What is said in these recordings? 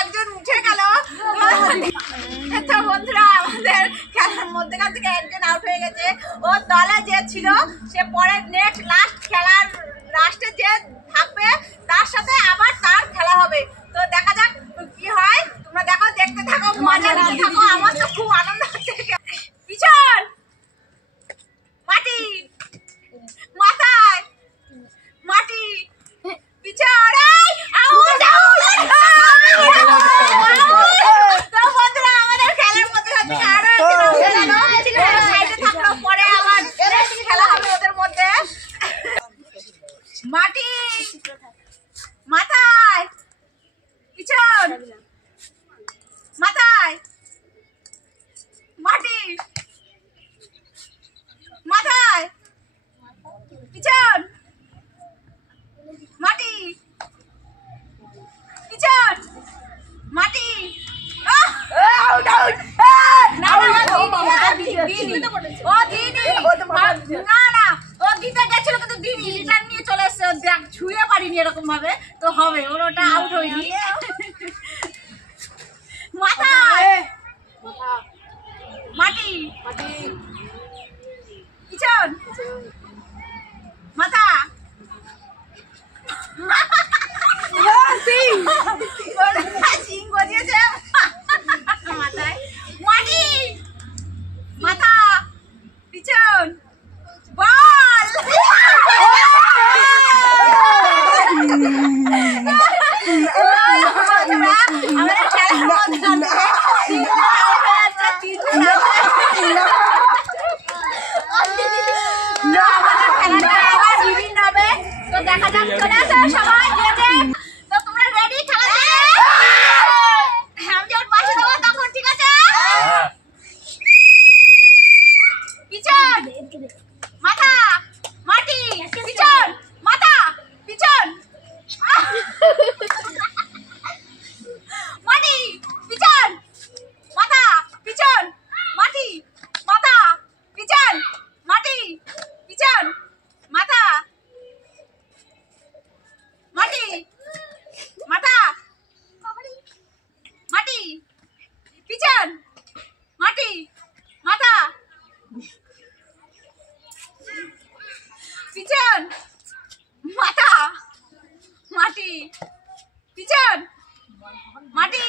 একজন উঠে গেল। তো বন্ধুরা আমাদের খেলার মধ্যেখান থেকে একজন আউট হয়ে গেছে। ও দলে যে ছিল সে পরে নেক্সট লাস্ট খেলার লাস্টে যে থাকবে তার সাথে আবার তার খেলা হবে। তো দেখা যাক কি হয়, তোমরা দেখো, দেখতে থাকো, মজা নিতে থাকো। আমার তো খুব আনন্দ হচ্ছে। পিছন মাটি মাথায় মাটি পিছন আউট আউট। তো বন্ধুরা আমাদের খেলার মধ্যে আরো সাইডে থাকলো, পরে আবার খেলা হবে ওদের মধ্যে। মাটি মাথায় পিছন মাথায় মাটি মাথায় পিছন মাটি পিছন মাটি। Out out. না না ও দিদি না না ও দিতে গেছিল কিন্তু দিদি রিটার্ন নিয়ে চলে এসছে। দেখ ছুঁয়ে পারিনি এরকম ভাবে, তো হবে ওর ওটা আউট হয়নি। মাথায় মাটি পিছন মাথা সিং গজিয়েছে মাথায় মাটি মাথা পিছন বল। আমাদের খেলার মধ্যে বিভিন্ন হবে, তো দেখা যাক। চলে আসো সবাই। তো তোমরা রেডি খেলা দিতে? আমি যখন পাশে দেবো তখন, ঠিক আছে? পিছন মাথা মাটি পিছন মাথা পিছন মাটি পিছন মাথা পিছন মাটি মাথা পিছন মাটি পিছন মাথা মাটি মাথা মাটি পিছন মাটি মাথা পিছন মাথা মাটি পিছন মাটি।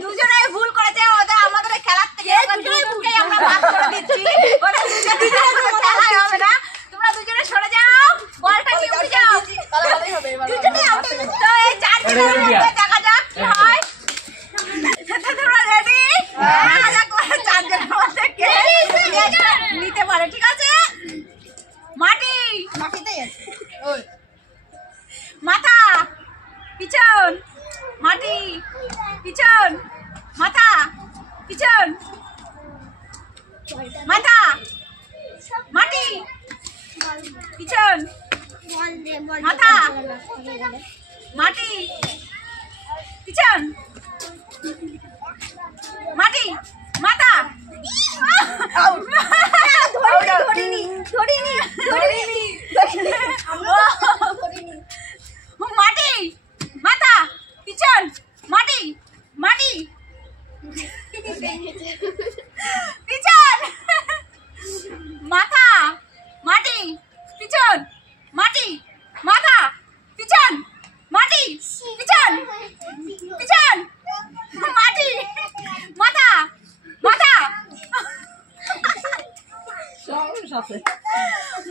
দুজনে ভুল করেছে। ওদের আমাদের খেলার থেকে আমরা বাদ করে দিচ্ছি। খেলাই হবে না, তোমরা দুজনে সরে যাও, বলটা নিয়ে উঠে যাও। দুজনে আউট। তো এই চারজনের মধ্যে দেখা যাক কি হয়। তোমরা রেডি? দেখা যাক চারজনের মধ্যে কে নিতে পারে, ঠিক আছে? মাটি মাথা পিছন মাটি পিছন মাথা পিছন মাথা মাটি পিছন মাথা মাটি পিছন মাটি মাথা। ধরিনি মাটি মাথা পিছন মাটি মাটি পিছন মাথা মাটি পিছন মাটি মাথা পিছন মাটি পিছন পিছন মাটি মাথা মাথা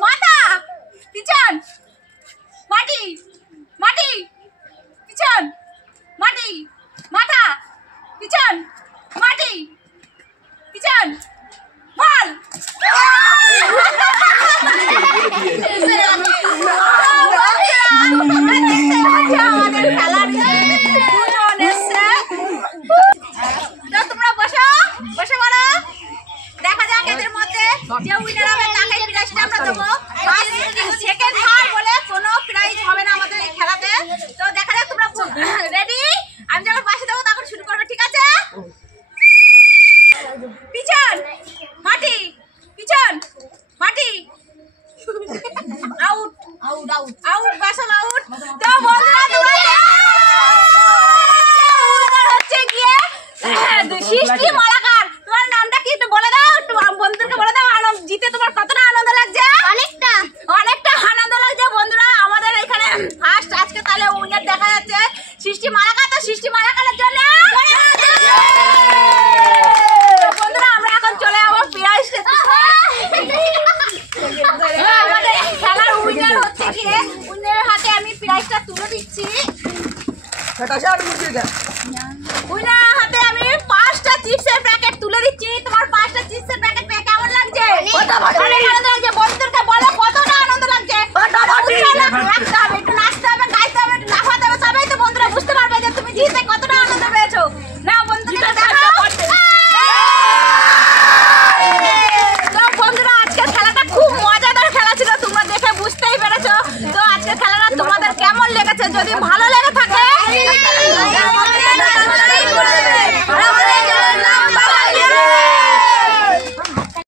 মাথা পিছন মাটি মাটি পিছন মাটি মাথা পিছন মাটি পিছন বল। আমাদের খেলার দুজন এসছে। তো তোমরা বসো বসে পড়ো। দেখা যাক এদের মধ্যে যে উইনার হবে তাকে প্রাইজটা আমরা দেবো। সেকেন্ড হার বলে কোনো প্রাইজ হবে না আমাদের এই খেলাতে। তো দেখা যাক তোমরা রেডি? আমি যখন পাশে দেবো তখন শুরু করবে, ঠিক আছে? পিছন মাটি পিছন মাটি তুলে দিচ্ছি। সেটা সে আর মুছে দে। উইনার হাতে আমি 5টা চিপসের প্যাকেট তুলে দিচ্ছি। তোমার 5টা চিপসের প্যাকেট পেয়ে কেমন লাগছে? কত ভালো অনেক ভালো লাগছে।